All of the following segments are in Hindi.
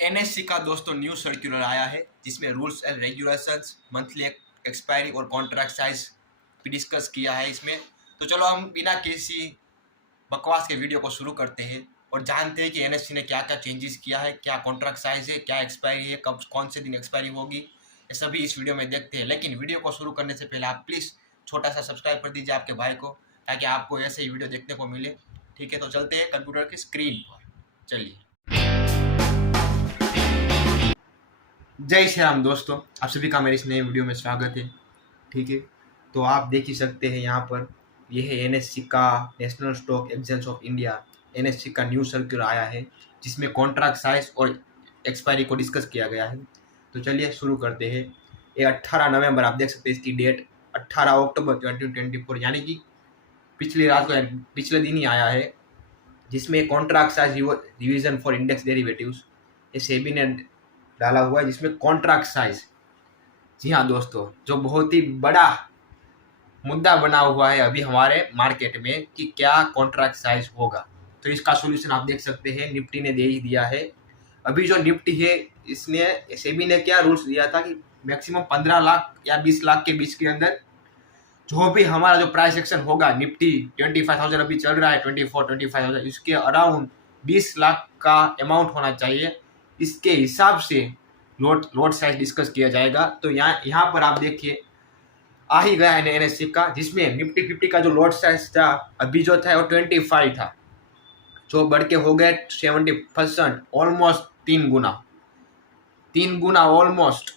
एनएससी का दोस्तों न्यू सर्कुलर आया है जिसमें rules and regulations, monthly expiry और कॉन्ट्रैक्ट साइज भी डिस्कस किया है इसमें। तो चलो हम बिना किसी बकवास के वीडियो को शुरू करते हैं और जानते हैं कि एनएससी ने क्या क्या चेंजेस किया है, क्या कॉन्ट्रैक्ट साइज है, क्या एक्सपायरी है, कब कौन से दिन एक्सपायरी होगी, ये सभी इस वीडियो में देखते हैं। लेकिन वीडियो को शुरू करने से पहले आप प्लीज़ छोटा सा सब्सक्राइब कर दीजिए आपके भाई को, ताकि आपको ऐसे ही वीडियो देखने को मिले। ठीक है, तो चलते हैं कंप्यूटर की स्क्रीन पर। चलिए, जय श्री राम दोस्तों, आप सभी का मेरे इस नए वीडियो में स्वागत है। ठीक है, तो आप देख ही सकते हैं यहाँ पर यह है एनएससी का, national stock exchange of India, NSC का न्यू सर्कुलर आया है जिसमें कॉन्ट्रैक्ट साइज और एक्सपायरी को डिस्कस किया गया है। तो चलिए शुरू करते हैं। ये 18 नवंबर, आप देख सकते हैं इसकी डेट 18 अक्टूबर 2024, यानी कि पिछली रात को, पिछले दिन ही आया है, जिसमें contract size revision for index derivatives ये सेबी ने डाला हुआ है, जिसमें कॉन्ट्रैक्ट साइज, जी हाँ दोस्तों, जो बहुत ही बड़ा मुद्दा बना हुआ है अभी हमारे मार्केट में कि क्या कॉन्ट्रैक्ट साइज होगा। तो इसका सॉल्यूशन आप देख सकते हैं, निफ्टी ने दे ही दिया है। अभी जो निफ्टी है, इसने सेबी ने क्या रूल्स दिया था कि मैक्सिमम 15 लाख या 20 लाख के बीच के अंदर जो भी हमारा जो प्राइस एक्शन होगा, निफ्टी 25,000 अभी चल रहा है, 24-25,000, इसके अराउंड 20 लाख का अमाउंट होना चाहिए। इसके हिसाब से लोट साइज डिस्कस किया जाएगा। तो यहाँ पर आप देखिए आ ही गया है एनएससी का, जिसमें निफ्टी 50 का जो लोट साइज था अभी जो था वो 25 था, जो बढ़ के हो गए 70%, ऑलमोस्ट 3 गुना ऑलमोस्ट।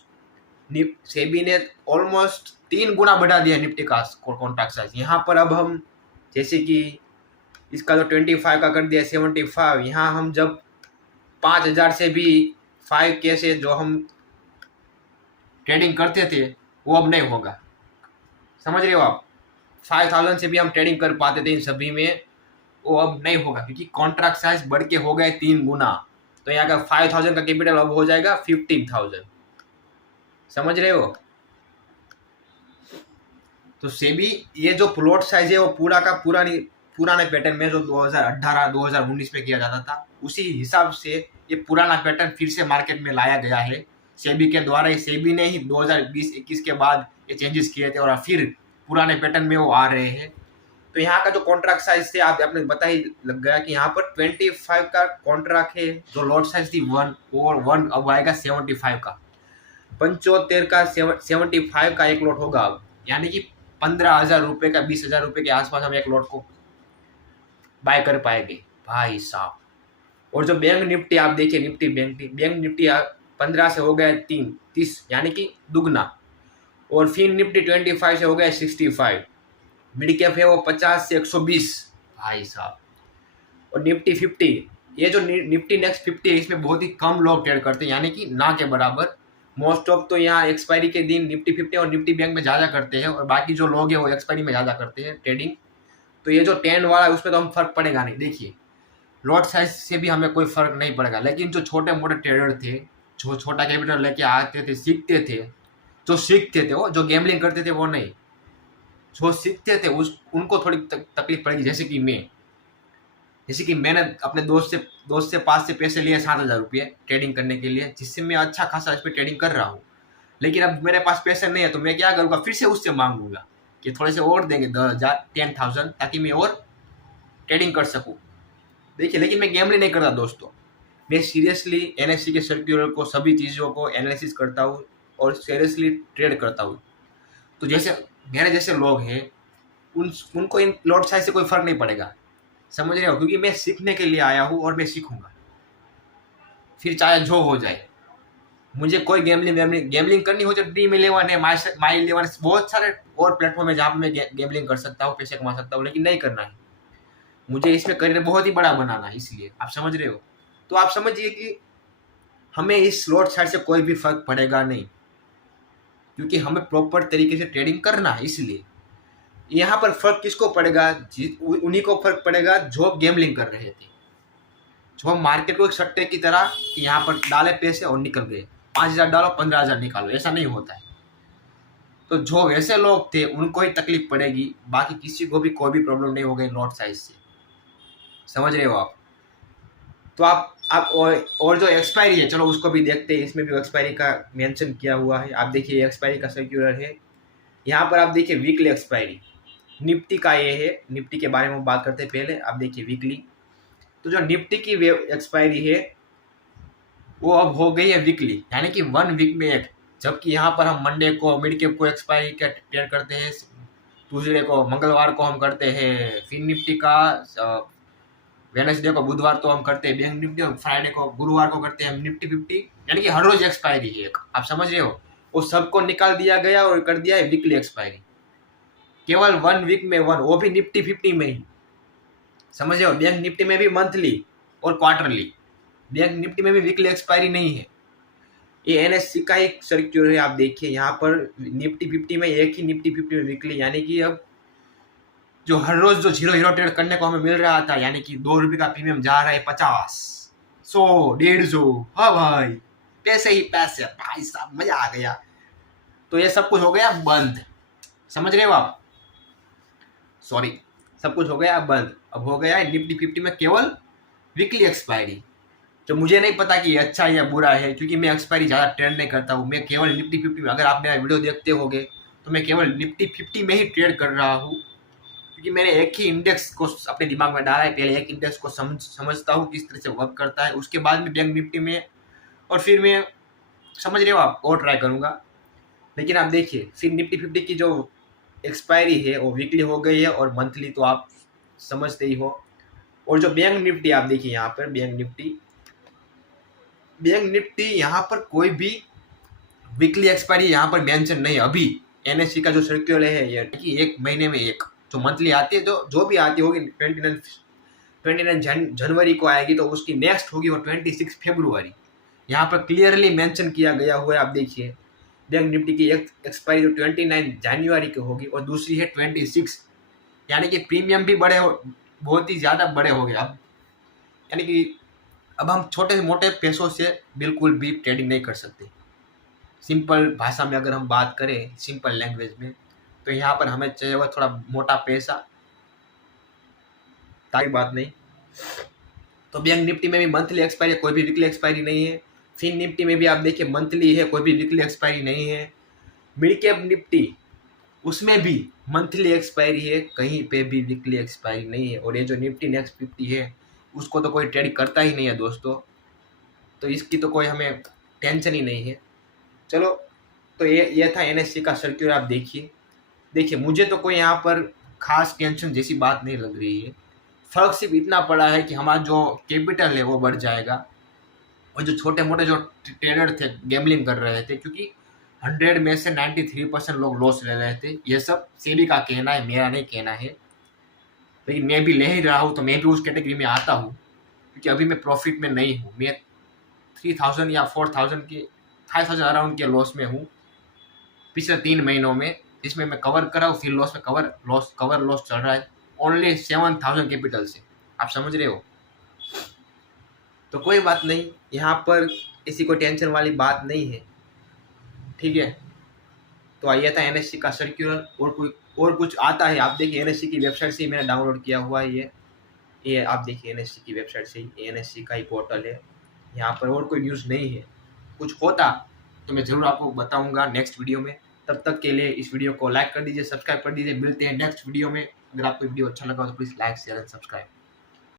सेबी ने ऑलमोस्ट 3 गुना बढ़ा दिया निफ्टी का कॉन्ट्रैक्ट साइज। यहाँ पर अब हम जैसे कि इसका जो 25 का कर दिया 75, यहाँ हम जब 5,000 से भी 5K से जो हम ट्रेडिंग करते थे वो अब नहीं होगा। समझ रहे हो आप? 5,000 से भी हम ट्रेडिंग कर पाते थे इन सभी में, वो अब नहीं होगा क्योंकि कॉन्ट्रैक्ट साइज बढ़ के हो गए 3 गुना। तो यहाँ का 5,000 का कैपिटल अब हो जाएगा 15,000। समझ रहे हो? तो सेबी ये जो प्लॉट साइज है वो पूरा का पूरा नहीं, पुराने पैटर्न में जो 2018-2019 में किया जाता था, उसी हिसाब से ये पुराना पैटर्न फिर से मार्केट में लाया गया है सेबी के द्वारा। सेबी ने ही 2020-21 के बाद ये चेंजेस किए थे और फिर पुराने पैटर्न में वो आ रहे हैं। तो यहाँ का जो कॉन्ट्रैक्ट साइज थे, आप आपने पता ही लग गया कि यहाँ पर 25 का कॉन्ट्रैक्ट है, जो लॉट साइज थी 1 और 1 अब आएगा 75 का, 75 का 75 का एक लॉट होगा अब, यानी कि 15,000 रुपये का, 20,000 रुपये के आसपास हम एक लॉट को बाय कर पाएंगे भाई साहब। और जो बैंक निफ्टी आप देखिए, बैंक निफ्टी 15 से हो गया 30, यानी कि दुगना। और फिर निफ्टी 25 से हो गया 65, मिड कैप है वो 50 से 120 भाई साहब। और निफ्टी 50, ये जो निफ्टी नेक्स्ट 50 है, इसमें बहुत ही कम लोग ट्रेड करते हैं, यानी कि ना के बराबर। मोस्ट ऑफ तो यहाँ एक्सपायरी के दिन निफ्टी 50 और निफ्टी बैंक में ज़्यादा करते हैं, और बाकी जो लोग हैं वो एक्सपायरी में ज़्यादा करते हैं ट्रेडिंग। तो ये जो 10 वाला है उसमें तो हम फर्क पड़ेगा नहीं। देखिए, लॉट साइज से भी हमें कोई फर्क नहीं पड़ेगा, लेकिन जो छोटे मोटे ट्रेडर थे, जो छोटा कैपिटल लेके आते थे, सीखते थे, वो जो गैम्बलिंग करते थे वो नहीं, जो सीखते थे उनको थोड़ी तकलीफ पड़ेगी। जैसे कि मैंने अपने दोस्त से पास से पैसे लिए 7,000 रुपये ट्रेडिंग करने के लिए, जिससे मैं अच्छा खासा इस पर ट्रेडिंग कर रहा हूँ। लेकिन अब मेरे पास पैसे नहीं है, तो मैं क्या करूँगा, फिर से उससे मांगूंगा कि थोड़े से और देंगे 10,000 10,000, ताकि मैं और ट्रेडिंग कर सकूँ। देखिए, लेकिन मैं गैम्बलिंग नहीं करता दोस्तों, मैं सीरियसली एनएससी के सर्कुलर को, सभी चीज़ों को एनालिसिस करता हूँ और सीरियसली ट्रेड करता हूँ। तो जैसे मेरे जैसे लोग हैं, उनको इन लॉट साइज से कोई फर्क नहीं पड़ेगा। समझ रहे हो? क्योंकि मैं सीखने के लिए आया हूँ और मैं सीखूंगा, फिर चाहे जो हो जाए। मुझे कोई गैम्बलिंग करनी हो तो Dream11 है, My11, बहुत सारे और प्लेटफॉर्म है जहाँ पे मैं गैम्बलिंग कर सकता हूँ, पैसे कमा सकता हूँ, लेकिन नहीं करना है मुझे। इसमें करियर बहुत ही बड़ा बनाना है, इसलिए आप समझ रहे हो? तो आप समझिए कि हमें इस लॉट साइड से कोई भी फर्क पड़ेगा नहीं, क्योंकि हमें प्रॉपर तरीके से ट्रेडिंग करना है। इसलिए यहाँ पर फर्क किसको पड़ेगा? उन्हीं को फर्क पड़ेगा जो गैम्बलिंग कर रहे थे, जो हम मार्केट को एक सट्टे की तरह कि यहाँ पर डाले पैसे और निकल गए, 5,000 डालो 15,000 निकालो, ऐसा नहीं होता है। तो जो वैसे लोग थे उनको ही तकलीफ पड़ेगी, बाकी किसी को भी कोई भी प्रॉब्लम नहीं होगी लॉट साइज से। समझ रहे हो आप? तो आप अब और जो एक्सपायरी है, चलो उसको भी देखते हैं। इसमें भी एक्सपायरी का मेंशन किया हुआ है। आप देखिए एक्सपायरी का सर्क्यूलर है। यहाँ पर आप देखिए वीकली एक्सपायरी, निफ्टी का ये है। निफ्टी के बारे में बात करते हैं पहले। आप देखिए वीकली, तो जो निफ्टी की एक्सपायरी है वो अब हो गई है वीकली, यानी कि 1 वीक में एक। जबकि यहाँ पर हम मंडे को मिड कैप को एक्सपायरी का ट्रेड करते हैं, ट्यूजडे को, मंगलवार को हम करते हैं फिन निफ्टी का, वेडनेसडे को, बुधवार तो हम करते हैं बैंक निफ्टी, और फ्राइडे को, गुरुवार को करते हैं हम निफ्टी 50। यानी कि हर रोज एक्सपायरी है एक। आप समझ रहे हो? वो सबको निकाल दिया गया और कर दिया है वीकली एक्सपायरी, केवल 1 वीक में 1, वो भी निफ्टी 50 में ही। समझ रहे हो? बैंक निफ्टी में भी मंथली और क्वार्टरली, बैंक निफ्टी में भी वीकली एक्सपायरी नहीं है। ये एनएससी का एक सर्क्यूलर है। आप देखिए यहाँ पर निफ्टी 50 में एक ही, निफ्टी 50 में वीकली, यानी कि अब जो हर रोज जो 0 ट्रेड करने को हमें मिल रहा था, यानी कि 2 रुपये का प्रीमियम जा रहा है 50, 100, 150, हाँ भाई, पैसे ही पैसे, भाई साहब मजा आ गया। तो ये सब कुछ हो गया बंद। समझ रहे हो आप? सॉरी, सब कुछ हो गया बंद। अब हो गया है निफ्टी 50 में केवल वीकली एक्सपायरी। तो मुझे नहीं पता कि ये अच्छा या बुरा है, क्योंकि मैं एक्सपायरी ज़्यादा ट्रेड नहीं करता हूँ। मैं केवल निफ्टी 50 में, अगर आप मेरा वीडियो देखते होगे तो मैं केवल निफ्टी 50 में ही ट्रेड कर रहा हूँ, क्योंकि मैंने एक ही इंडेक्स को अपने दिमाग में डाला है। पहले एक इंडेक्स को समझता हूँ किस तरह से वर्क करता है, उसके बाद में बैंक निफ्टी में, और फिर मैं, समझ रहे हो आप, और ट्राई करूँगा। लेकिन आप देखिए फिर निफ्टी 50 की जो एक्सपायरी है वो वीकली हो गई है, और मंथली तो आप समझते ही हो। और जो बैंक निफ्टी, आप देखिए यहाँ पर बैंक निफ्टी यहाँ पर कोई भी वीकली एक्सपायरी यहाँ पर मेंशन नहीं है। अभी एनएससी का जो सर्क्यूलर है ये कि 1 महीने में एक, जो मंथली आती है, जो भी आती होगी 29 जनवरी को आएगी, तो उसकी नेक्स्ट होगी वो 26 फरवरी। यहाँ पर क्लियरली मेंशन किया गया हुआ है। आप देखिए बैंक निफ्टी की एक एक्सपायरी जो 29 जनवरी की होगी, और दूसरी है 26, यानी कि प्रीमियम भी बड़े हो, बहुत ही ज़्यादा बड़े हो गए अब। यानी कि अब हम छोटे मोटे पैसों से बिल्कुल भी ट्रेडिंग नहीं कर सकते। सिंपल भाषा में अगर हम बात करें, सिंपल लैंग्वेज में, तो यहाँ पर हमें चाहिए हुआ थोड़ा मोटा पैसा, ताकि बात नहीं। तो बैंक निफ्टी में भी मंथली एक्सपायरी, कोई भी वीकली एक्सपायरी नहीं है। फिन निफ्टी में भी आप देखिए मंथली है, कोई भी वीकली एक्सपायरी नहीं है। मिड कैप निफ्टी, उसमें भी मंथली एक्सपायरी है, कहीं पे भी वीकली एक्सपायरी नहीं है। और ये जो निफ्टी नेक्स्ट 50 है, उसको तो कोई ट्रेड करता ही नहीं है दोस्तों, तो इसकी तो कोई हमें टेंशन ही नहीं है। चलो, तो ये था एनएससी का सर्क्यूलर। आप देखिए मुझे तो कोई यहाँ पर खास टेंशन जैसी बात नहीं लग रही है। फर्क सिर्फ इतना पड़ा है कि हमारा जो कैपिटल है वो बढ़ जाएगा, और जो छोटे मोटे जो ट्रेडर थे, गैम्बलिंग कर रहे थे, क्योंकि 100 में से 93% लोग लॉस ले रहे थे। ये सब सेबी का कहना है, मेरा नहीं कहना है। लेकिन मैं भी ले ही रहा हूँ, तो मैं भी उस कैटेगरी में आता हूँ, क्योंकि अभी मैं प्रॉफिट में नहीं हूँ। मैं 3000 या 4000 के 5000 अराउंड के लॉस में हूँ पिछले 3 महीनों में, जिसमें मैं कवर करा हूँ, फिर लॉस में कवर लॉस चल रहा है ओनली 7000 कैपिटल से। आप समझ रहे हो? तो कोई बात नहीं, यहाँ पर किसी को टेंशन वाली बात नहीं है, ठीक है। तो आइए था एनएससी का सर्क्यूलर। और कुछ आता है, आप देखिए एनएससी की वेबसाइट से ही मैंने डाउनलोड किया हुआ है ये आप देखिए एनएससी की वेबसाइट से ही, एनएससी का ही पोर्टल है। यहाँ पर और कोई न्यूज़ नहीं है। कुछ होता तो मैं ज़रूर आपको बताऊंगा नेक्स्ट वीडियो में। तब तक के लिए इस वीडियो को लाइक कर दीजिए, सब्सक्राइब कर दीजिए। मिलते हैं नेक्स्ट वीडियो में। अगर आपको वीडियो अच्छा लगा तो please like, share and subscribe.